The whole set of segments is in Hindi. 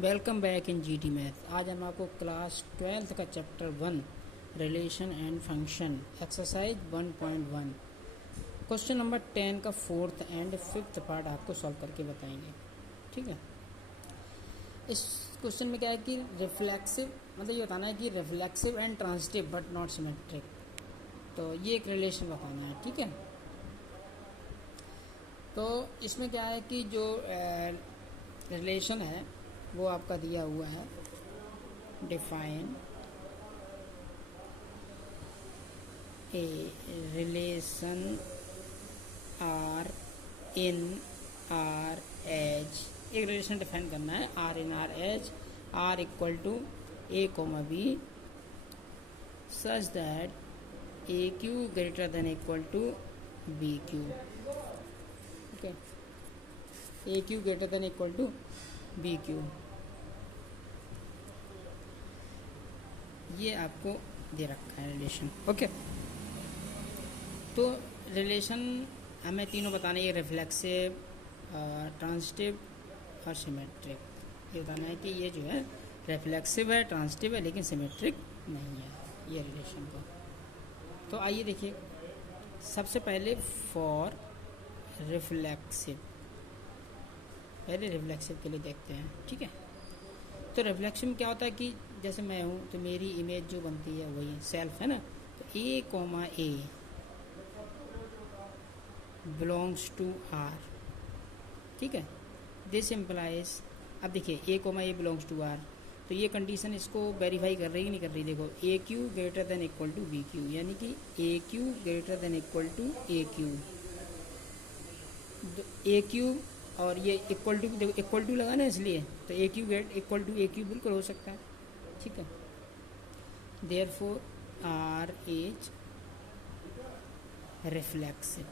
Welcome back in GT math. आज हम आपको क्लास 12th का chapter 1 relation and function exercise 1.1 question number 10 का 4th एंड 5th पार्ट आपको सॉल्व करके बताएंगे। ठीक है, इस क्वेश्चन में क्या है कि रिफ्लेक्सिव मतलब ये बताना है कि reflexive and transitive but not symmetric, तो ये एक रिलेशन बताना है। ठीक है, तो इसमें क्या है कि जो रिलेशन है वो आपका दिया हुआ है, define a relation R in R H, एक रिलेशन डिफाइन करना है R in R H, R equal to A comma B such that A Q greater than equal to B Q. Okay, A Q greater than equal to B Q, ये आपको दे रखा है रिलेशन। ओके, तो रिलेशन हमें तीनों बताने हैं, रिफ्लेक्सिव, ट्रांजिटिव और सिमेट्रिक। ये बताना है कि ये जो है रिफ्लेक्सिव है, ट्रांजिटिव है, लेकिन सिमेट्रिक नहीं है ये रिलेशन का। तो आइए देखिए, सबसे पहले फॉर रिफ्लेक्सिव, पहले रिफ्लेक्सिव के लिए देखते हैं। ठीक है, तो रिफ्लेक्शन में क्या होता है कि जैसे मैं हूँ तो मेरी इमेज जो बनती है वही सेल्फ है ना, तो A comma A belongs to R. ठीक है, दिस इम्प्लाइज, अब देखिए A comma A belongs to R, तो ये कंडीशन इसको वेरीफाई कर रही है कि नहीं कर रही। देखो, A Q greater than equal to B Q, यानी कि A Q greater than equal to A Q, A Q और ये इक्वल टू, देखो इक्वल टू लगा ना इसलिए, तो A Q great equal to A Q बिल्कुल हो सकता है। ठीक है, देयरफॉर आर इज रिफ्लेक्सिव,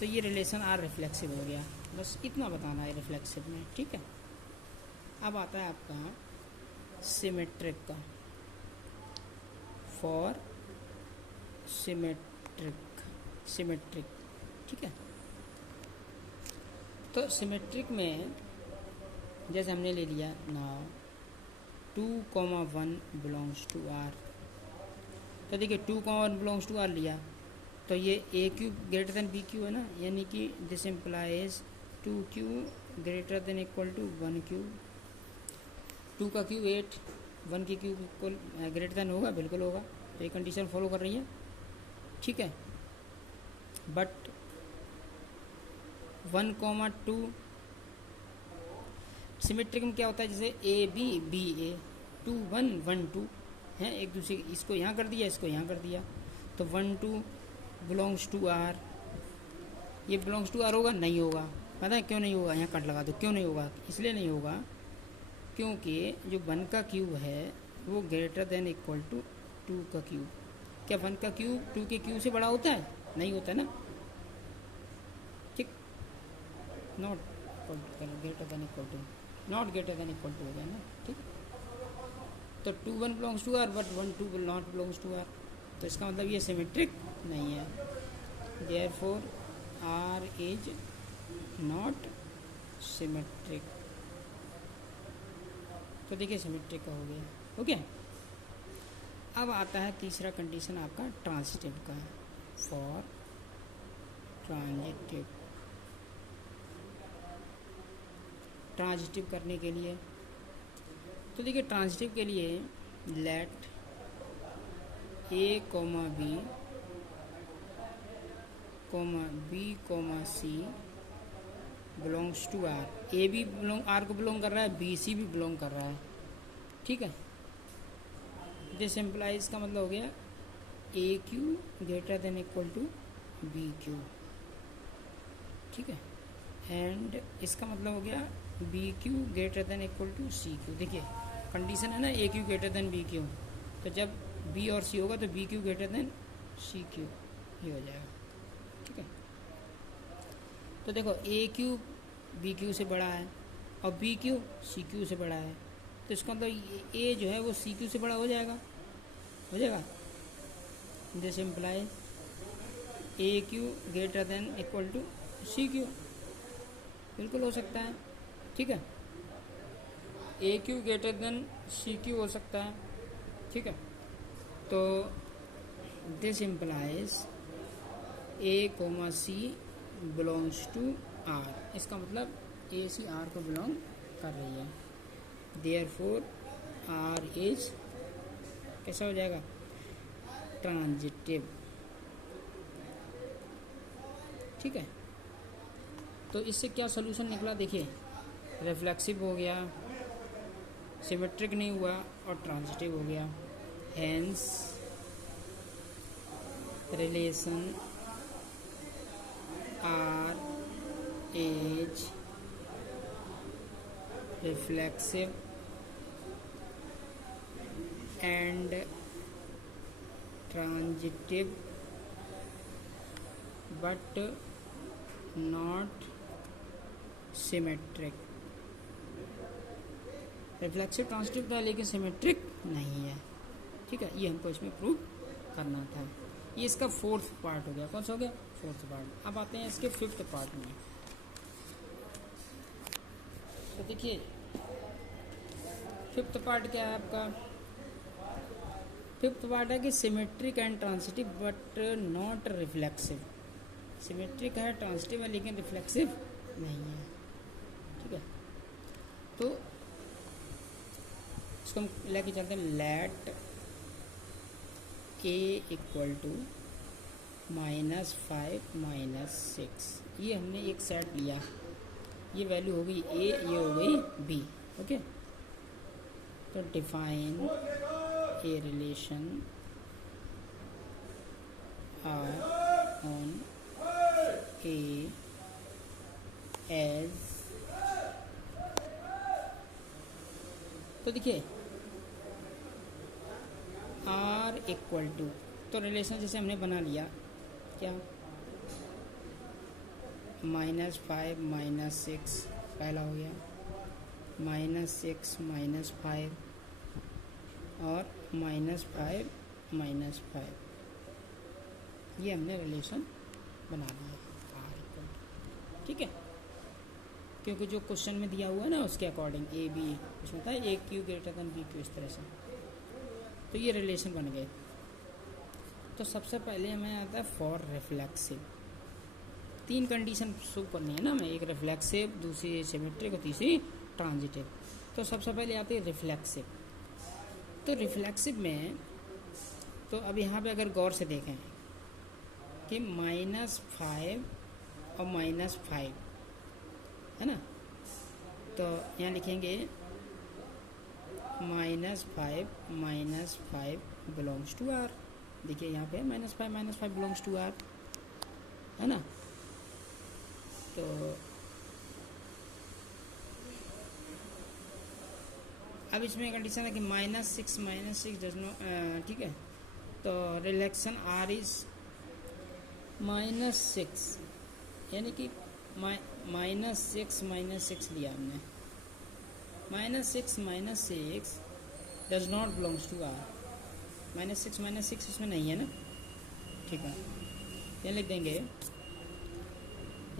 तो ये रिलेशन आर रिफ्लेक्सिव हो गया। बस इतना बताना है रिफ्लेक्सिव में। ठीक है, अब आता है आपका सिमेट्रिक का, फॉर सिमेट्रिक। ठीक है, तो सिमेट्रिक में जैसे हमने ले लिया नाउ 2,1 बिलोंग्स टू आर, तो देखिए 2,1 बिलोंग्स टू आर लिया, तो ये A Q greater than B Q है ना, यानी कि this implies 2q greater than equal to 1q। 2 का क्यू 8, 1 की क्यू इक्वल ग्रेटर देन होगा, बिल्कुल होगा, तो ये कंडीशन फॉलो कर रही है। ठीक है, बट 1,2 सिमेट्रिक में क्या होता है, जैसे ए बी बी ए, 2 1 1 2 हैं एक दूसरे, इसको यहाँ कर दिया, इसको यहाँ कर दिया, तो 1 2 बिलोंग्स टू आर, ये बिलोंग्स टू आर होगा, नहीं होगा। पता है क्यों नहीं होगा, यहाँ कट लगा दो, क्यों नहीं होगा, इसलिए नहीं होगा क्योंकि जो 1 का क्यूब है वो ग्रेटर देन इक्वल टू 2 का क्यूब। क्या 1 का क्यूब 2 के क्यूब से बड़ा होता है? नहीं होता ना। ठीक, not greater than equal to, not greater than equal to हो गया ना। ठीक, तो 2 1 belongs to R but 1 2 not belongs to R, तो इसका मतलब ये सिमेट्रिक नहीं है। Therefore R is not symmetric, तो देखिए सिमेट्रिक का हो गया। ओके, अब आता है तीसरा कंडीशन आपका ट्रांजिटिव का, फॉर ट्रांजिटिव। ट्रांजिटिव करने के लिए, तो देखिए ट्रांजिटिव के लिए let A comma B comma B comma C belongs to R, A भी आर को बिलोंग कर रहा है, बी सी भी बिलोंग कर रहा है। ठीक है, दिस इम्प्लाइज का मतलब हो गया A Q greater than equal to B Q. ठीक है, एंड इसका मतलब हो गया B Q greater than equal to C Q. देखिए कंडीशन है ना A Q greater than B Q, तो जब बी और सी होगा तो B Q greater than C Q ही हो जाएगा। ठीक है, तो देखो ए क्यू बी क्यू से बड़ा है और बी क्यू सी क्यू से बड़ा है, तो इसका मतलब ए जो है वो सी क्यू से बड़ा हो जाएगा, हो जाएगा। This imply A Q greater than equal to C Q, बिल्कुल हो सकता है। ठीक है, A Q greater than C Q हो सकता है, ठीक है। तो this implies A comma C belongs to R, इसका मतलब ए सी आर को बिलोंग कर रही है। देयरफॉर आर इज कैसा हो जाएगा, ट्रांजिटिव, ठीक है। तो इससे क्या सोल्यूशन निकला, देखिए, रिफ्लेक्सिव हो गया, सिमेट्रिक नहीं हुआ और ट्रांजिटिव हो गया। Hence relation R is reflexive and transitive but not symmetric. Reflexive transitive था लेकिन सिमेट्रिक नहीं है, ठीक है। ये हमको इसमें प्रूव करना था। ये इसका फोर्थ पार्ट हो गया। कौन सा हो गया, फोर्थ पार्ट। अब आते हैं इसके फिफ्थ पार्ट में। तो देखिए फिफ्थ पार्ट क्या है आपका, फिफ्थ पार्ट है कि symmetric and transitive but not reflexive. Symmetric है, ट्रांजिटिव है, लेकिन रिफ्लेक्सिव नहीं है, ठीक है। तो इसको हम लेके चलते हैं, लेट ए इक्वल टू -5 -6। ये हमने एक सेट लिया, ये वैल्यू हो गई ए, ये हो गई बी, ओके। तो define a relation R on A as, तो देखिए आर इक्वल टू, तो रिलेशन जैसे हमने बना लिया, क्या, -5 -6 पहला हो गया, -6 -5 और -5 -5, ये हमने रिलेशन बना लिया आर इक्वल टू, ठीक है। क्योंकि जो क्वेश्चन में दिया हुआ है ना उसके अकॉर्डिंग ए बी, उसमें था A Q greater than B Q, इस तरह से। तो ये रिलेशन बन गए। तो सबसे पहले हमें आता है फॉर रिफ्लेक्सिव। 3 कंडीशन शो करनी है ना हमें, एक रिफ्लेक्सिव, दूसरी सिमेट्रिक और तीसरी ट्रांजिटिव। तो सबसे पहले आती है रिफ्लेक्सिव। तो रिफ्लेक्सिव में तो अब यहाँ पे अगर गौर से देखें कि -5 और -5 है ना, तो यहाँ लिखेंगे -5 बिलोंग्स टू आर। देखिए यहाँ पे -5 बिलोंग्स टू आर, है ना। तो अब इसमें कंडीशन है कि -6 डज नॉट, ठीक है। तो रिलेशन आर इज -6, यानी कि -6 लिया हमने, -6 does not belongs to R. -6 इसमें नहीं है ना, ठीक है। ये लिख देंगे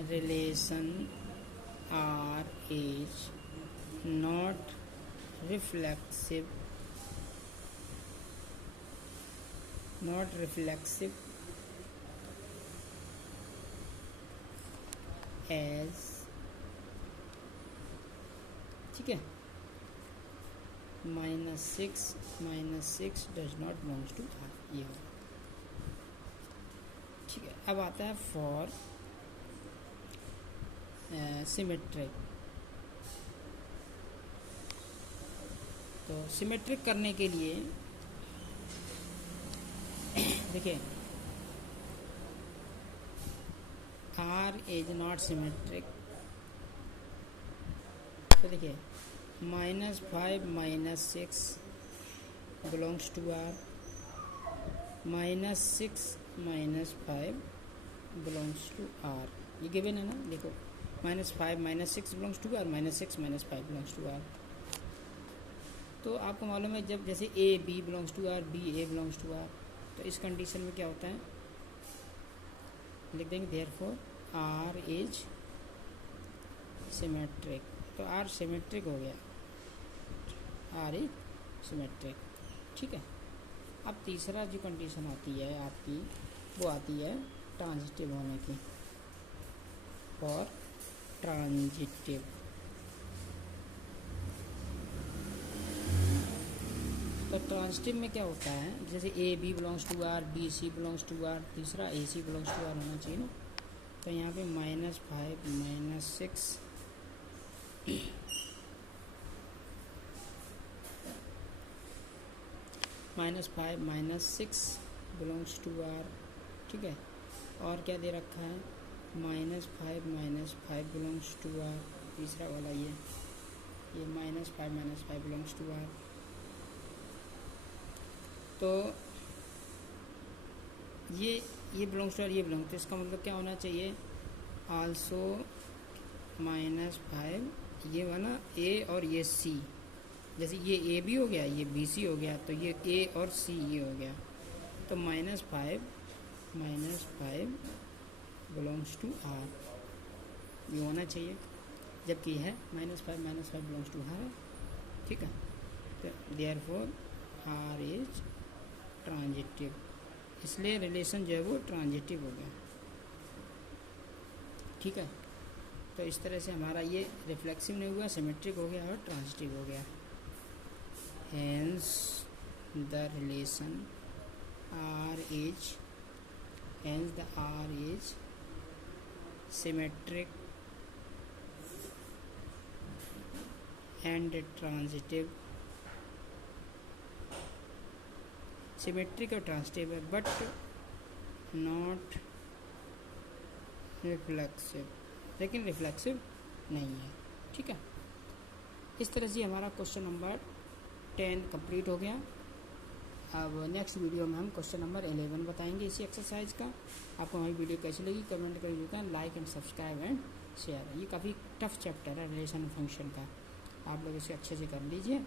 relation R is not reflexive as, ठीक है, -6 does not belongs to R, ये हो, ठीक है। अब आता है फॉर सिमेट्रिक। तो सिमेट्रिक करने के लिए देखिए आर इज नॉट सिमेट्रिक, तो देखिए -5 -6 belongs to R, -6 -5 belongs to R, ये गिवन है ना। देखो -5 -6 belongs to R, -6 -5 belongs to R. तो आपको मालूम है जब जैसे A B belongs to R, B A belongs to R, तो इस कंडीशन में क्या होता है, लिख देंगे देयरफॉर आर इज सिमेट्रिक। तो आर सिमेट्रिक हो गया, आर इज सिमेट्रिक। ठीक है। अब तीसरा जो कंडीशन आती है आपकी, वो आती है ट्रांजिटिव होने की, और ट्रांजिटिव। तो ट्रांजिटिव में क्या होता है, जैसे A B belongs to R, B C belongs to R, तीसरा A C belongs to R होना चाहिए ना। तो यहाँ पे -5 -6 -5 -6 बिलोंग्स टू आर। ठीक है। और क्या दे रखा है, -5 -5 बिलोंग्स टू आर, तीसरा वाला ये -5 -5 बिलोंग्स टू आर। तो ये बिलोंग्स टू आर, ये बिलोंग, तो इसका मतलब क्या होना चाहिए, आल्सो -5, ये वाला ए और ये सी, जैसे ये ए बी हो गया, ये बी सी हो गया, तो ये ए और सी ये हो गया। तो -5 बिलोंग्स टू आर, ये होना चाहिए, जबकि है -5 बिलोंग्स टू आर है। ठीक है। तो देयरफॉर आर इज ट्रांजिटिव, इसलिए रिलेशन जो है वो ट्रांजिटिव हो गया। ठीक है। तो इस तरह से हमारा ये रिफ्लेक्सिव नहीं हुआ, सिमेट्रिक हो गया और ट्रांजिटिव हो गया। Hence the relation R is symmetric and transitive, symmetric और transitive है, but not reflexive, लेकिन रिफ्लेक्सिव नहीं है। ठीक है। इस तरह से हमारा क्वेश्चन नंबर 10 कंप्लीट हो गया। अब नेक्स्ट वीडियो में हम क्वेश्चन नंबर 11 बताएंगे इसी एक्सरसाइज का। आपको हमारी वीडियो कैसी लगी कमेंट कर दीजिएगा, like and subscribe and share. ये काफ़ी टफ चैप्टर है रिलेशन फंक्शन का, आप लोग इसे अच्छे से कर लीजिए।